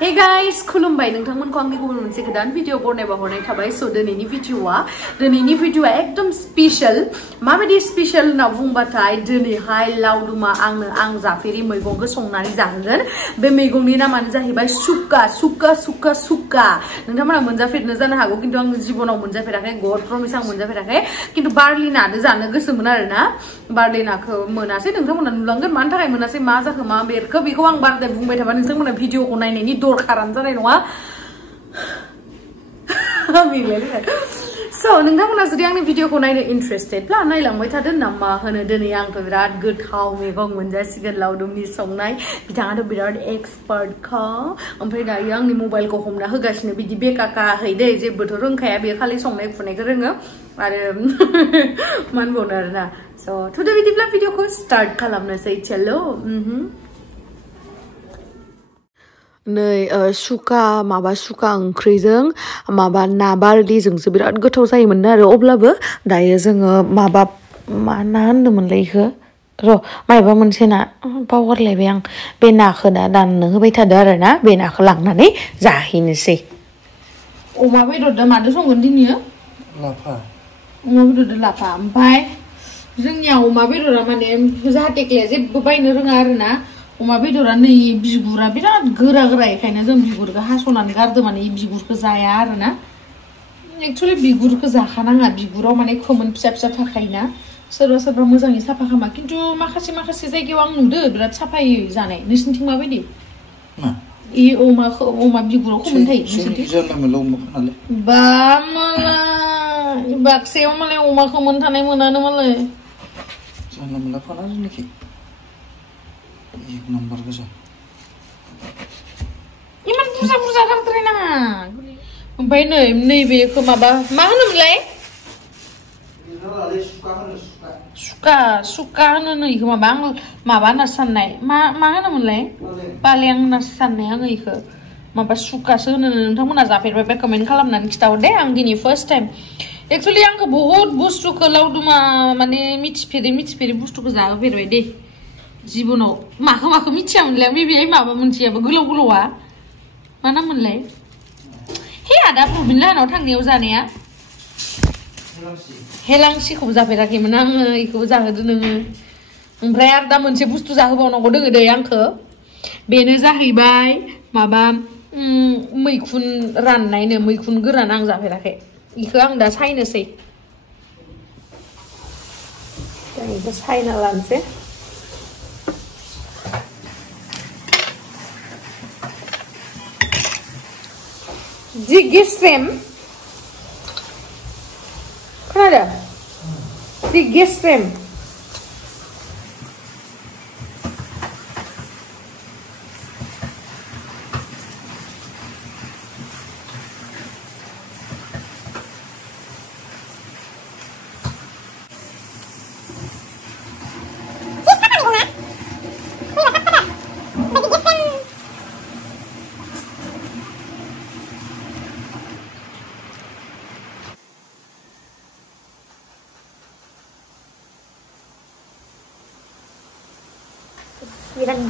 Hey guys, Khulumbai, nwngthangमोनखौ आंनि गुबुन मोनसे गोदान भिडिअ बनायबा हरनाय थाबाय सो दिनैनि भिडिअआ एकदम स्पेशल माबायदि स्पेशल होनना बुंबाथाय दिनैहाय लावदुमा आं जाफेरि मैगंखौ संनानै जाहोगोन बे मैगंनि नामानो जाहैबाय सुक्का नोंथांमोना मोनजाफेरनो जानो हागौ किन्तु आं जिबनाव मोनजाफेराखै गड प्रमिस आं मोनजाफेराखै किन्तु बारलि नादो जानो गोसोमोन आरोना बारलि नाखौ मोनासै नोंथांमोना नुलांगोन मानि थाखाय मोनासै मा जाखो मा बेरखो बेखौ आं बारदाय बुंबाय थाबा नोंथांमोना भिडिअखौ नायनायनि दरखारानो जानाय नङा So, नोंथांमोना जुदि आंनि भिडिअखौ नायनो इन्ट्रेस्टेडब्ला नायलांबाय थादो नामा होनो दिनै आंथ' बिराद गोथाव मैगं मोनजासिगोन लावदुमनि संनाय बिथाङाथ' बिराद एक्सपार्टखा ओमफ्राय दायो आंनि मबाइलखौ हमना होगासिनो बिदि बेकाकाहै दै जेबोथ' रोंखाया बेयो खालि संनाय खुरनायखौ रोङो आरो मा होनबावनो आरोना स' थुदो बिदिब्ला भिडिअखौ स्टार्ट खालामनोसै चलो नै सुका ओंख्रिजों माबा ना बारलिजोंसो बिराद गोथाव जायोमोन आरो अब्लाबो दायो जोङो माबा मा ना होनदोंमोनलाय इखो र' मायबा मोनसे ना बावगारलायबाय आं बे नाखौ दा दाननो होबाय थादो आरो ना बे नाखौ लांनानै जाहैनोसै अमा बेदरजों मादो संगोन दिनै लाफा अमा बेदरजों लाफा ओमफ्राय जोंनिया अमा बेदरा माने जाहाथे जेबो बायनो रोङा आरोना अमा बेदरा नै बिगुरा बिराद गोरा बेखायनो जों बिगुरखौ हास'नानै गारदो माने बिगुरखौ जाया आरोना एक्चुअली बिगुरखौ जाखानाङा बिगुराव माने खोमोन फिसा फिसा थाखायोना सोरबा मोजाङै साफा खालामा किन्तु माखासे जायगायाव आं नुदो बिराद साफायै जानाय नोंसिनिथिं माबायदि इ अमा बिगुराव खोमोन थायो नोंसिनिथिं जानला मोनला अमा फानालै बा मालाय बाक्सायाव मालाय अमा खोमोन थानाय मोनानो मालाय जानला मोनला फाना जोंनिखि एक नम्बर गोजा इमान बुरजा गारद्राय नाङा ओमफ्राय नैबेखौ माबा मा होनोमोनलाय सुका होनो नै इखौ माबा आं माबा होनना साननाय मा होनोमोनलाय पालें होनना साननाय आङो इखौ माबा सुकासो होनो नोंथांमोना जाफेरबाय कमेन्ट खालामनानै खिथाहर दे आं दिनै फार्स्ट टाइम एक्चुअली आंखौ बहुत बुस्थुखौ लावदुमा माने मिथिफेरै बुस्थुखौ जाहोफेरबाय दे जिबनाव माखौ मिथियामोनलाय बेहाय माबा मोनसेयाबो गोलावा मा नाममोनलाय हे आदा प्रबिन लाहानाव थांनायाव जानाया हेलांसिखौबो जाफेराखैमोन आङो इखौबो जाहोदो नोङो ओमफ्राय आरो दा मोनसे बुस्थु जाहोबावनांगौ दोङो दै आंखौ बेनो जाहैबाय माबा मैखुन राननायनो मैखुन गोरान आं जाफेराखै इखौ आं दा सायनोसै इखौ सायना लानोसै जि गेस्रेम खोनादों जि गेस्रेम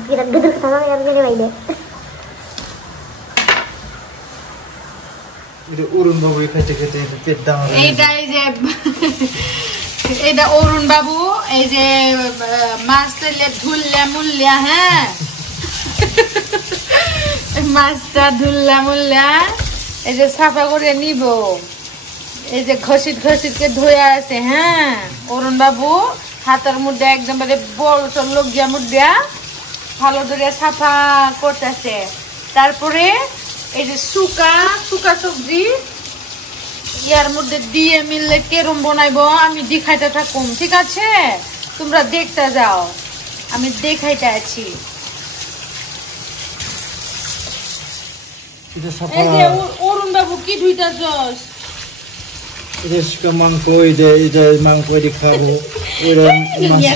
biar gede ketara yang gini baik deh. Ini urun babu kete pedang. Eda urun babu, master le dhulla mulla ha. Master dhulla mulla, safa kore nibo. Ghosit ke dhoya ase ha. Urun babu hatar mudde ekdom bare bol log gya mudde ভালো করে সাফা করতেছে তারপরে এই যে সুকা সবজি ইয়ার মধ্যে দিয়ে মিললে কেরম বানাইবো আমি দেখাইতে থাকুম ঠিক আছে তোমরা দেখতে যাও আমি দেখাইতে আছি এই যে অরুণ বাবু কি ধুইতাছস এটা সুকা মাংস এটা মাংস দি খাবো এটা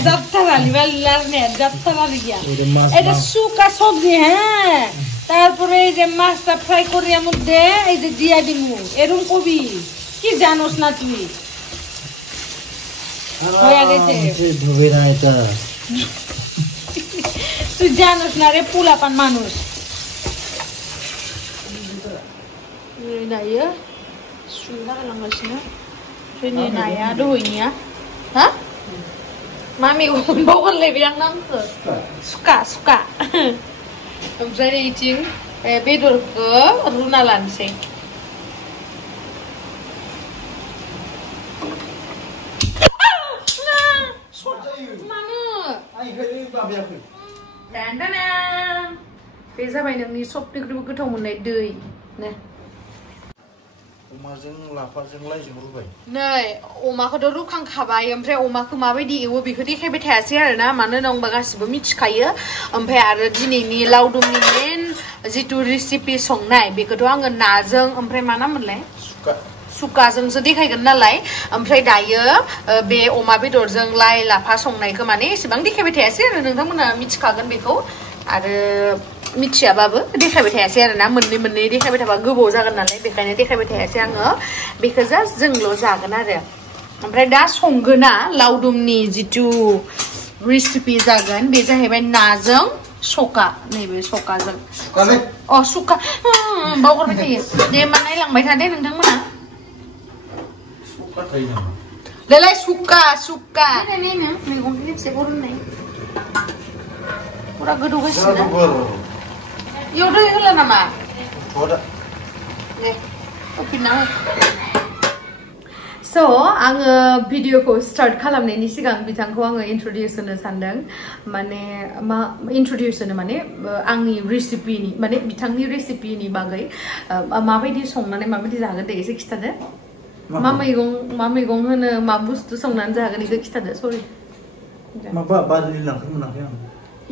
যাত্রালি বাল্লার নে যাত্রালি গিয়া এটা সুকা সবজি হ্যাঁ তারপরে এই যে মাছটা ফ্রাই করিয়া মধ্যে এই যে দিয়া দিমু এরকম কবি কি জানোস না তুই হয়ে গেছে ধুবে না এটা তুই জানোস না রে পোলাপান মানুষ Người này á suy ra là người xin á suy này này á đôi nhá hả mà mình uống bốc con lấy đang nắm rồi suka không sai đi chính bây giờ cứ runa làm gì đàn đó nè bây giờ mày đừng đi shop được cái thùng một này đời nè अमाजों लाफाजों लाइजों रुबाय नै अमाखौथ' रुखांखाबाय ओमफ्राय अमाखौ माबायदि एवो बेखौ देखायबाय थायासै आरोना मानो होनबा गासिबो मिथिखायो ओमफ्राय आरो दिनैनि लावदुमनि मेन जितु रेसिपि संनाय बेखौथ' आङो नाजों ओमफ्राय मा नाममोनलाय सुकाजोंसो देखायगोन नालाय ओमफ्राय दायो बे अमा बेदरजों लाइ लाफा संनायखौ माने एसेबां देखायबाय थायासै आरो नोंथांमोना मिथिखागोन बेखौ आरो मिथियाबाबो देखायबाय थायासै आरोना मोननै देखायबाय थाबा गोबाव जागोन नालाय बेखायनो देखायबाय थायासै आङो बेखौ जास्ट जोंल' जागोन आरो ओमफ्राय दा संगोना लावदुमनि जितु रेसिपि जागोन बे जाहैबाय नाजों सका नैबे सकाजों अ सुका बावगारबाय थायो दे मा नायलांबाय था दे नोंथांमोना देलाय सुका नायनो मैगंखौ खेबसे बरननाय पुरा गोदौगासिनो Yo दै होला नामा दे ओपिना So आङो भिडिअखौ स्टार्ट खालामनायनि सिगां बिथांखौ आङो इन्ट्रोड्यूस होनो सानदों माने मा इन्ट्रोड्यूस होनो माने आंनि रेसिपिनि माने बिथांनि रेसिपिनि बागै माबायदि संनानै माबायदि जागोन दे एसे खिथादो मा मैगं होनो मा बुस्थु संनानै जागोन बेखौ खिथादो सरि माबा बारलि लांखौ मोनाखै आं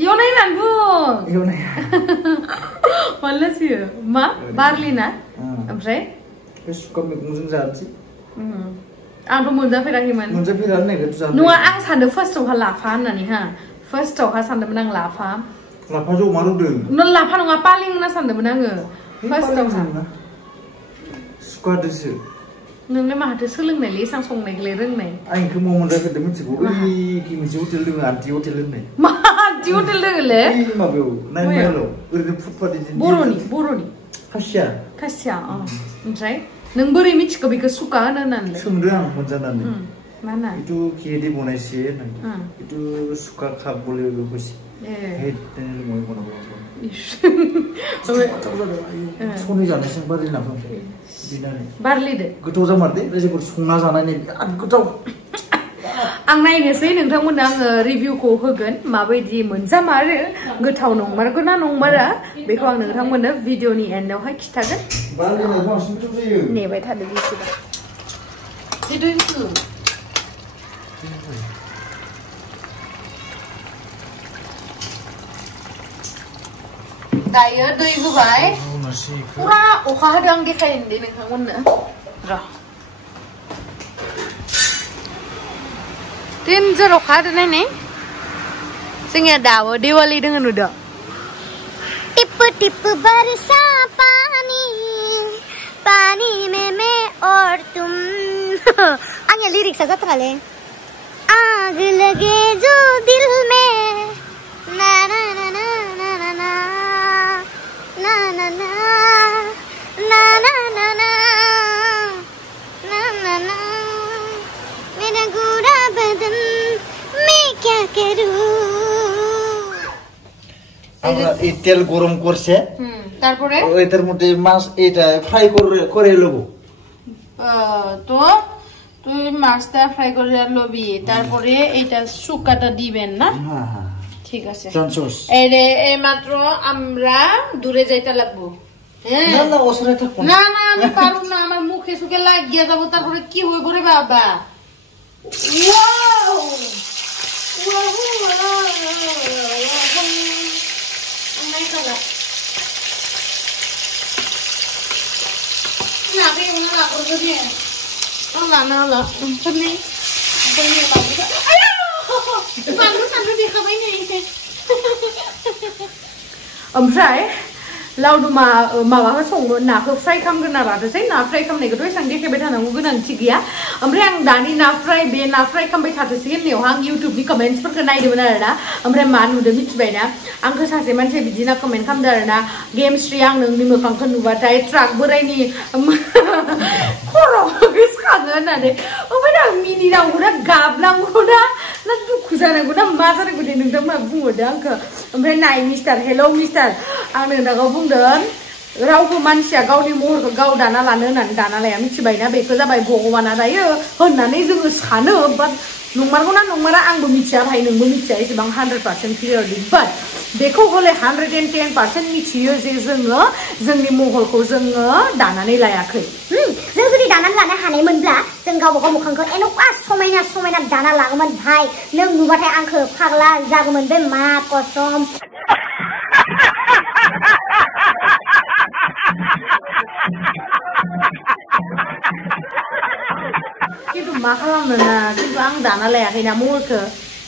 Yonay nan bung. Yonay. Malas ya. Ma barley na. Amray. Suka मैगंजों जानोसै. आंथ' मोनजाफेराखैमोन. मोनजाफेरानो नायगोन जानो. नङा आं सानदों फार्स्टआवहा लाफा होननानै हा. फार्स्टआवहा सानदोंमोन आं लाफा. लाफाजों अमा रुदों. नों लाफा नङा पालें होनना सानदोंमोन आङो. फार्स्टआवहा. सुकादोसो. नोंलाय माहाथो सोलोंनायलै एसां संनायखौलाय रोंनाय आं इखौ मोनजाफेरदों मिथिगौ ओइ मोनसे हटेल दङ आन्टि हटेल होननाय मा आन्टि हटेल दङलै माबायाव नाइनायाव ओरैनो फुटपाथि बर'नि खासिया ओमफ्राय नों बोरै मिथिखौ बेखौ सुका होनो होननानै सोंदों आं मोनजानानै मा होनना इटु खेदि बनायसे होननानै इटु सुका खाब बले बसे हेद মই বনাবো सनि जानायजों बारलि नाफाम बारलि दे गोथाव जामारदे रायजोफोर संना जानायनि बिराद गोथाव आं नायनोसै नोंथांमोननो आङो रिभिउखौ होगोन माबायदि मोनजामारो गोथाव नंमारगौ ना नंमारा बेखौ आं नोंथांमोननो भिडिअनि एन्डआवहाय खिथागोन बारलि नाफाम बांसिन गोथाव जायो नेबाय थादो बिसिबा दायो दै होबाय पुरा अखा हादों आं देखायनो दे नोंथांमोननो र' डेन्जार अखा हादों नायनाय जोंनिया दाबो दिवालि दोङो नुदों टिप टिप बरसा पानी पानी में मैं और तुम आंनिया लिरिक्सआ जाथारालै आग लगे जो दिल में ना ना ना ना ना ना ना na na na na na na na na na na मेरा गोरा बदन मैं क्या करूं আমরা এই তেল গরম করছে তারপরে এটার মধ্যে মাছ এটা ফ্রাই করে লব তো তুই মাছটা ফ্রাই করে লবি তারপরে এটা শুকাটা দিবেন না হ্যাঁ হ্যাঁ ঠিক আছে চান্সস এই মাত্র আমরা দূরে যাইতে লাগবো না না ওসরে থাকবো না না আমি পারুম না আমার মুখে সুখে লাগিয়ে যাব তারপরে কি হইব রে বাবা ওয়াও নাই কলা না বে না করব দিয়ে না না না তুমি বাবু बानलु सानलु देखाबाय नै ओमफ्राय लावदुमा माबाखौ संनो नाखौ फ्राय खालामग्रोना लादोसै ना फ्राय खालामनायखौथ' एसेबां देखायबाय थानांगौ गोनांथि गैया ओमफ्राय आं दानि ना फ्राय खालामबाय थाथोसै होननायावहा आं इउटुबनि कमेन्ट्सफोरखौ नायदोंमोन आरोना ओमफ्राय मा नुदों मिथिबायना आंखौ सासे मानसिया बिदिना कमेन्ट खालामदों आरोना गेमस्रि आं नोंनि मोखांखौ नुबाथाय ट्राक बोरायनि खर' गोसोखाङो होननानै ओमफ्राय आं मिनिनांगौना गाबनांगौना ना दुखु जानांगौ ना मा जानांगौ दे नोंथांमोना बुंहरदो आंखौ ओमफ्राय नाय मिस्टार हेल' मिस्टार आं नोंथांखौ बुंदों रावबो मानसिया गावनि महरखौ गाव दाना लानो होननानै दाना लाया मिथिबायना बेखौ जाबाय भगबाना दायो होननानै जोङो सानो बाट नंमारगौना नंमारा आंबो मिथिया भाई नोंबो मिथिया एसेबां 100% क्लियारलि बाट बेखौ हले 110% मिथियो जे जोङो जोंनि महरखौ जोङो दानानै लायाखै जों जुदि दानानै लानो हानायमोनब्ला जों गावबा गाव मोखांखौ एन'का समायना समायना दाना लागौमोन भाई नों नुबाथाय आंखौ फाग्ला जागौमोन बे मा कसम किन्तु मा खालामनो ना किन्तु आं दाना लायाखैना महरखौ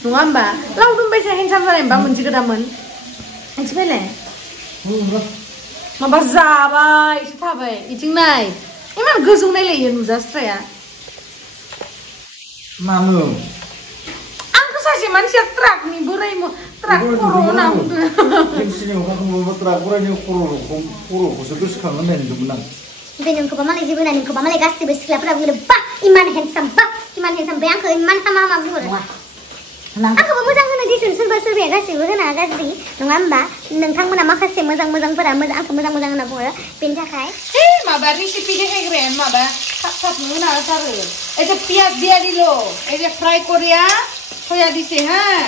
नङा होमबा लावदुम बायसा हेन्डसाम जानाय होमबा मोनसे गोदामोन मिथिबायलाय माबा जाबायसो थाबाय इथिं नाय इमान गोजौ नायलायो नुजास्राया मानो आंखौ सासे मानसिया ट्राकनि बोराय ट्राक खर' होनना बुंदों गेमस्रिनि मोखांखौ नुबा ट्राक बोरायनि खर'खौसो गोसोखाङो होननाय नुदोंमोन आं ओमफ्राय नोंखौबा मालाय जेबो होना नोंखौबा मालाय गासिबो सिख्लाफोरा बुङो बा इमान हेन्डसाम बे आंखौ इमान हामा बुङो आंखौबो मोजां होनो दिसुन सोरबाया गासिबो होना गाज्रि नङा होमबा नोंथांमोना माखासे मोजांफोरा आंखौ मोजां होनना बुङो बेनि थाखाय माबा रेसिपि देखायग्राया माबा थाब होना होथारो ऐसे पियाज दिया दिलो ऐसे फ्राई करिया थया दिसे हाँ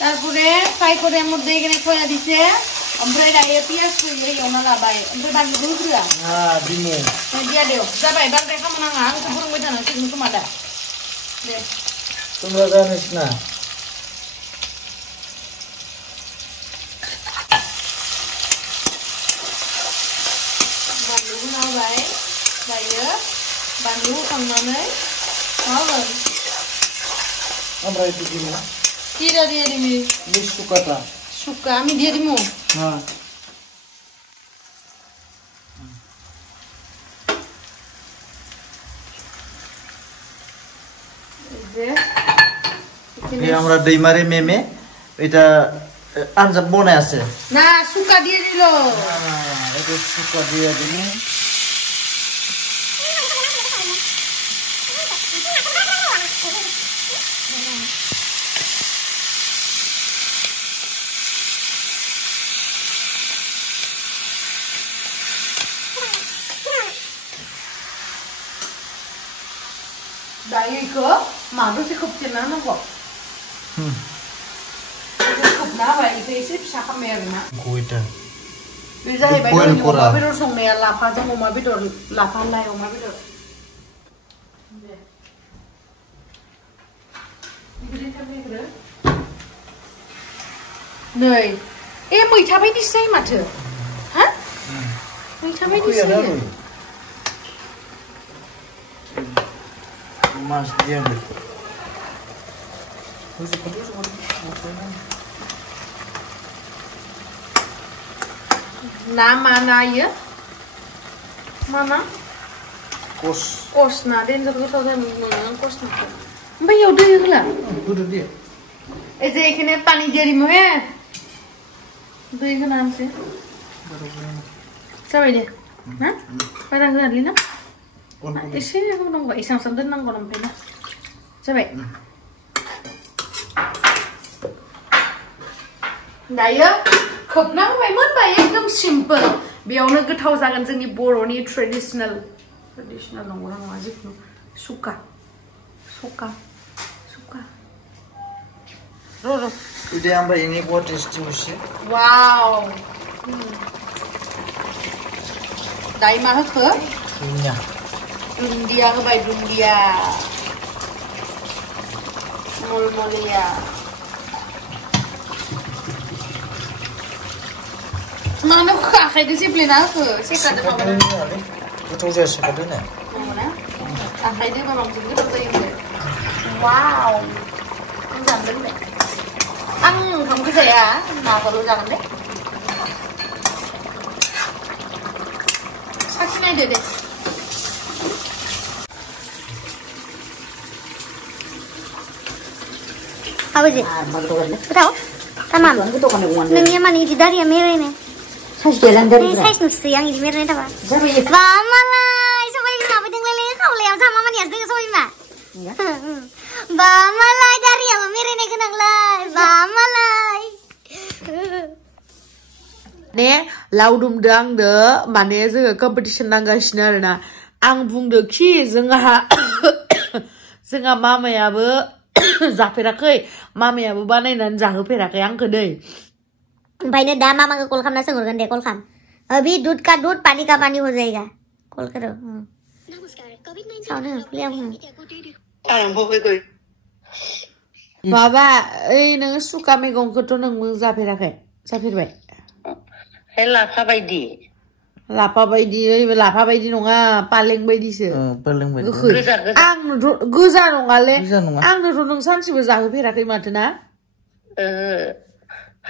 तारपरे फ्राई करिया मध्य एखाने थया दिसे ओमफ्राय दायो पियाज होयो एवना लाबाय ओमफ्राय बानलु होग्रोआ दिमु दिया देव जाबाय बांद्राय खामो नाङा आंखौ फोरोंबाय थानांसिगोन खोमा दा दे तुम्रा जानोसना बानलु होना होबाय दायो बानलु होखांनानै मागोन ओमफ्राय दिमु dia दिमी ini suka ami dia dimu ini আমরা Daimari meme এটা আনজাব বনাই আছে না সুকা দিয়ে দিল এটা সুকা দিয়ে দিমু dayo iko madu sih kopcina nunggu kopna apa itu isi bisa kamerna kuida bisa hebat itu mau bidor songnya lapa aja mau bidor lapa lah mau bidor nih मैथा बायदिसो जायो माथो हा मैथा बायदिसो जायो mas dia nih nama ya mana kos na den jatuh tahu dah mana kos na mbak ya udah ya lah udah dia aja ikhine pani jari mau ya udah ya naam sih siapa ini nah pada nggak lina isi aku nunggu isang santan nang kolam pena coba dayo खोबना होबाय मोनबाय एकदम simple बेयावनो गोथाव जागोन जोंनि बर'नि traditional नंगौना नङा जिखुनु सुका र' udah ambil ini buat distribusi wow dayo मा होखो दुन्दिया होबाय दुन्दिया मलमलिया मानो होखो आखाइजों सिफ्लेना होखो सेकादों माबादों गोथाव जासिगोन ना नंगौना आखाइजों होबा बांसिन गोथाव जायो होनबाय वाव आं जागोन दे आं ओंखामखौ जाया माबाल' जागोन दे साखि नायदो दे apa sih? Tahu? Tamam. Nengnya mana di dari merah ini? Size jalan dari. Size nusi yang di merah itu apa? Bamalai, coba ini apa yang lele kau lihat sama mana ya sedang soal ini. Bamalai dari yang merah ini kenang lai. Bamalai. Ne laudum dang de mane जोङो competition नांगासिनो आरोना आं बुंदो खि जोंहा मामायाबो जाफेराखै मामायाबो बानायनानै जाहोफेराखै आंखौ दै ओमफ्रायनो दा मामाखौ कल खालामना सोंहरगोन दे कल खालाम अभी दूध का दूध पानी का पानी हो जाएगा कल करो माबा ओइ नों सुका मैगंखौथ' नों जाफेराखै जाफेरबाय लाफा बायदि लाफा बायदि नङा पालें बायदिसो पालें बायदि आंनोथ' गोजा नङाले आंनोथ' नों सानसेबो जाहोफेराखै माथो ना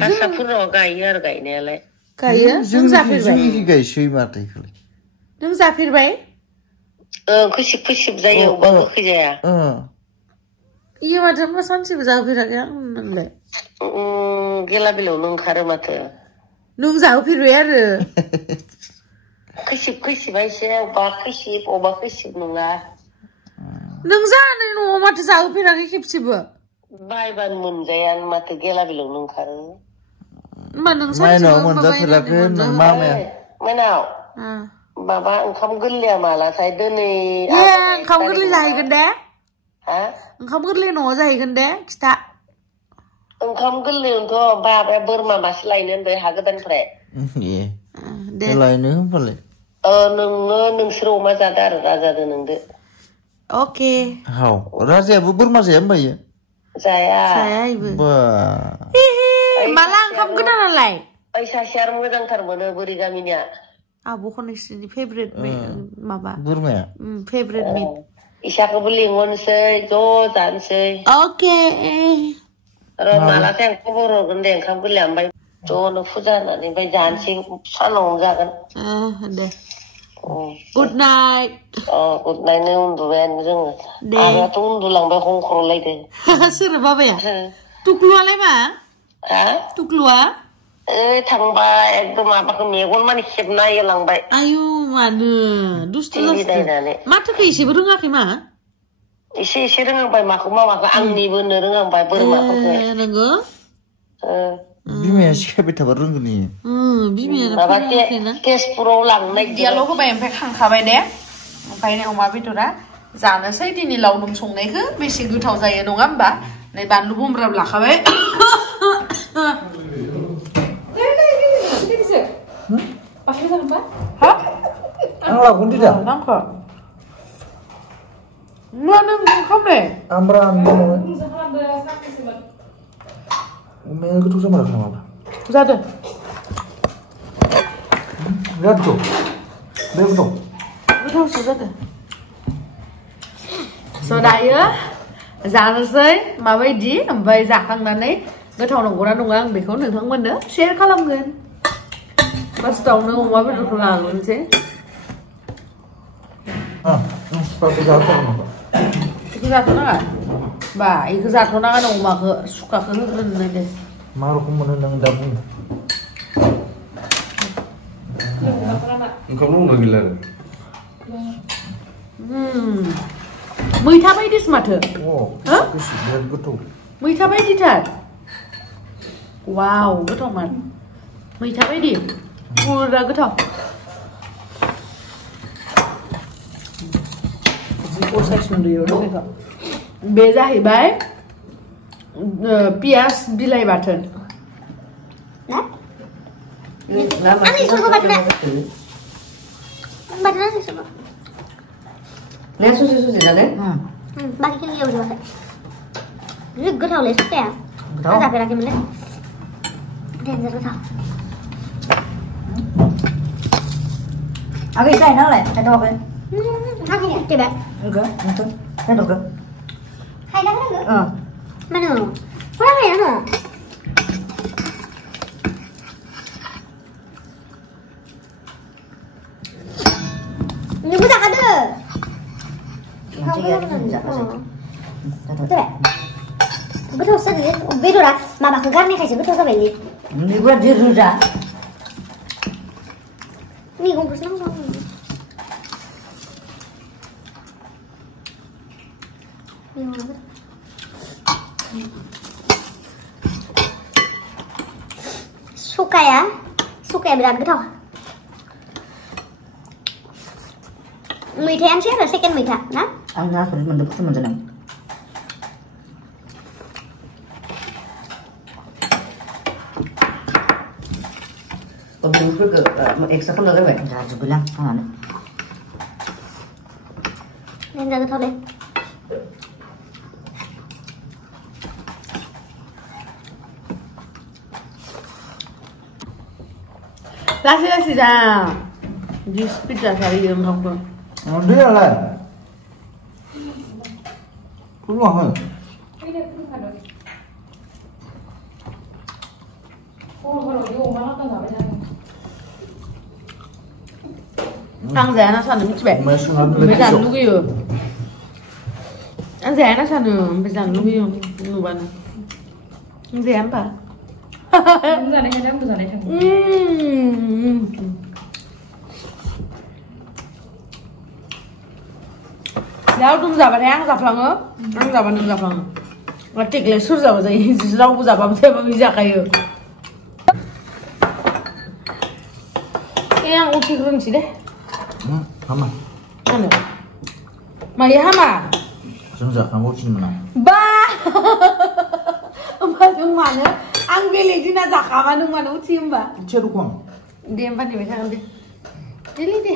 हारसाफोराव गायो आरो गायनायालाय गायो नों जाफेरबाय जोंनिखि गायसै माथो नों जाफेरबाय खैसिब जायो अबा गोखै जाया इयो माथो मा सानसेबो जाहोफेराखै आं नोंलाय गेला बेलायावनो ओंखारो माथो नों जाहोफेरबाय आरो खैसिबा एसे अबा खैसिब नङा नों जानाय न'आव माथो जाहोफेराखै खेबसेबो बायबानो मोनजाया माथो गेला बेलायावनो ओंखारो होमबा नों सानसेबो मोनजाफेराखै नों मामाया मोनाव माबा ओंखाम गोरलैया मालाथाय दिनै ओंखाम गोरलै जाहैगोन दे ओंखाम गोरलै न'आव जाहैगोन दे खिथा ओंखाम गोरलैयावनोथ' बाबाया बोरमा मासे लायनो होनबाय हा गोदाननिफ्राय दे लायनो होनबालाय नोंसोर अमा जादो आरो राजादो नोंदो अके हाव राजायाबो बोरमा जाया होमबा इयो जाया बा माला ओंखाम गोदानालाय ओइ सासे आरो मोजांथार मोनो बोरि गामिनिया आब' खनैसोनि फेभरेट माबा बोरमाया फेभरेट मिट इसाखौबो लिंहरनोसै ज' जानोसै अके मालाथाय आं खबर हरगोन दे ओंखाम गोरलै ओमफ्राय ज'नो फुजा होनानै ओमफ्राय जानोसै सानावनो जागोन दे गुड नाइट गुड नाइट उन्दुबायानो जोङो आंहाथ' उन्दुलांबाय हंख्रलायदों सोरो बाबाया टुक्लुआलाय मा टुक्लुआ थांबाय एकदम माबाखौ मेगन मानि खेबना होलांबाय आयु मानो दुस्थु जासिगोन माथोखौ एसेबो रोङाखै मा एसे रोङांबाय माखौ मावाखै आंनिबोनो रोङांबाय बोरमाफोरखौ नंगौ बिमाया सिखायबाय थाबा रोंगोन इयो माबा तेजपुराव लांनाय दियाल' होबाय ओमफ्राय खांखाबाय दे ओमफ्राय अमा बेदरा जानोसै दिनै लावदुम संनायखौ बेसे गोथाव जायो नङा होमबा नै बानलु बमब्राबो लाखाबाय आं लाबोगोन दे दा मा नों ओंखाम दे आमब्रा अमाया गोथाव जामाराखै नामा जादों बिराद गोथाव गोथावसो जादों स' दायो जानोसै माबायदि ओमफ्राय जाखांनानै गोथाव नंगौना नङा आं बेखौ नोंथांमोननो शेयार खालामगोन फार्स्टआवनो अमा बेदरखौ लाग्रोनोसै बेखौ जाथ'नाङा बा बेखौ जाथ'नाङा नों अमाखौ सुखाखौ होग्रोनो दे मा रोखोम मोनो नों दा बुं ओंखाम रंना गैला आरो मैथा बायदिसो माथो बिराद गोथाव मैथा बायदिथार वाव गोथावमोन मैथा बायदि बुरा गोथाव बे जाहैबाय पियाज बिलाइ बाथोन ससे जादों गोथावलै ससेया जाफेराखैमोनलै डेन्जार गोथाव आगै जाय नालाय खायदावाखै aku coba enggak itu kan enggak kayak enggak mana mana ya no ini budak ada गोथावसो जादों बेदरा माबाखौ गारनायखायसो गोथाव जाबायलै मैगंआ रोजा मैगंखौसो नांगौ सुकाया बिराद गोथाव मैथायानोसै आरो सेकेन्ड मैथा ना आं नाखौनो मोनदों मोनजादों बेफोरखौ एक्सट्रा खालामना जाबाय जाजोबगोन आंनानो नेनजा गोथावलै लासै जा जि स्पिड जाथारो ओंखामखौ Mondialah. Keluar kan? Ăn rẻ nó sao nó bị bẻ. Mới dàn lúc yêu. Ăn rẻ nó sao nó bị dàn lúc yêu. Ngủ bạn. Ăn rẻ em bà. Không dàn này hay không dàn này chẳng. Nếu không giả bạn ăn dạp lòng á, ăn dạp bạn đừng dạp lòng. Và trịch là suốt dạp gì, rau cũng dạp bạn thêm vào bây giờ cái gì. Cái ăn cũng chỉ không chỉ đấy. Hama. Ăn được. Mày hama? Senja kamu cin mana? Ba. Ba đừng mà nữa. Ăn về lấy chứ na giả khá mà đừng mà nấu chim bà. Cin ruang. Đi em bắt đi mày ăn đi. Đi đi.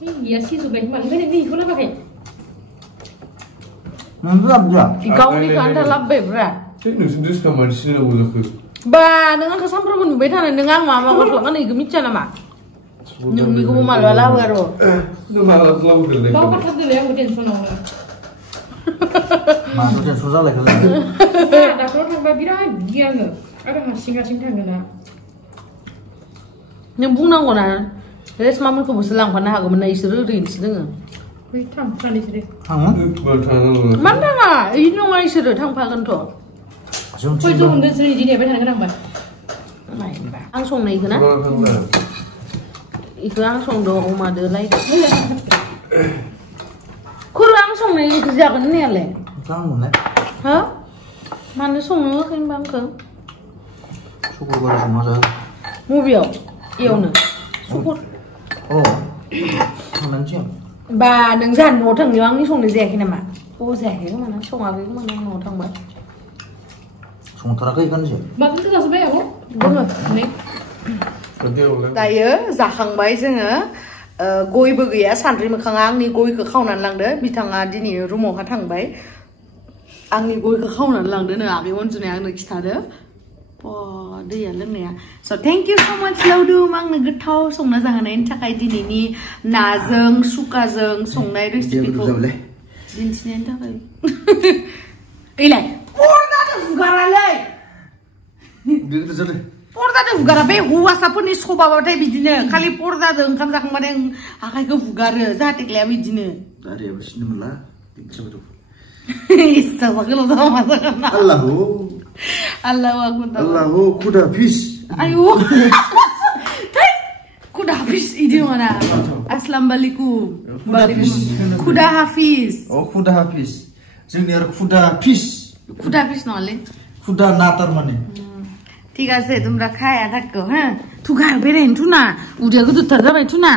Iya sih sudah gimana ini kau nak pakai? Nanti apa? Kau ni kan dah lebih berat. Cik ni sendiri sekarang di sini nak buat apa? Ba, dengan kesampur pun beda nih dengan mama kau selangkan ini gemicana mak. Nyumi kau malu lah baru. Itu malah selalu dulu. Kau kan satu yang mungkin sonong lah. Mana tu susah lagi. Ada kalau tambah birai dia nggak? Ada masing-masing tangga lah. Nyambung nang kau na. Terus mama kau berselang pada aku mana istri rin sedang. Wih, tang, tadi sedih. Kamu? Bertangan. Mana mah? Ini orang istri tang pakan tu. Kau tu untuk sedih di ni bertangan kenapa? Main bah. Langsung naik kena. Itu langsung do rumah dia lagi. Kau langsung naik kerja kan ni ale? Kamu nak? Hah? Mana song kan bang ke? Syukur pada semua saya. Mobil, iya na. Syukur. Oh, nanti. Bà đừng dàn nổ thằng nhớ đi xuống để rẻ khi nào mà cô rẻ cái mà nó xong à cái mà nó nổ thằng vậy Semua terakhir kan sih. Mak itu tak sebayang kok? đúng rồi Nih. दायो जाखांबाय जोङो गयबो गैया सानद्रि मोखाङा आंनि गयखौ खावनानै लांदो बिथाङा दिनै रुमावहा थांबाय आंनि गयखौ खावनानै लांदो नो आगै अनजुनाया आंनो खिथादो दैया लोंनाया स थेंक इउ सो माच लावदुम आंनो गोथाव संना जाहोनायनि थाखाय दिनैनि नाजों सुकाजों संनाय रेसिपिखौ दिन्थिनायनि थाखाय ओइलाय पर्दाजों हुगारालै Gitu saja. पर्दाजों हुगारा बे हौवासाफोरनि सभाबाथाय बिदिनो खालि पर्दाजों ओंखाम जाखांबाथाय आखाइखौ हुगारो जाहाथे ग्लाया बिदिनो Dari apa sih namanya? Bisa betul. Sama kalau sama sama. Allahu. Allahu Akbar. Allahu kuda fish. Ayo. Kuda Hafiz ini mana? Assalamualaikum. Kuda Hafiz. Oh kuda Hafiz. जोंनि आरो kuda fish. Kuda Hafiz নলে? Kuda natar মানে। ঠিক আছে তোমরা খায়া থাকো হ্যাঁ। তুই ঘর বেরেন তুই না। উড়িয়া কত তার যাবে তুই না।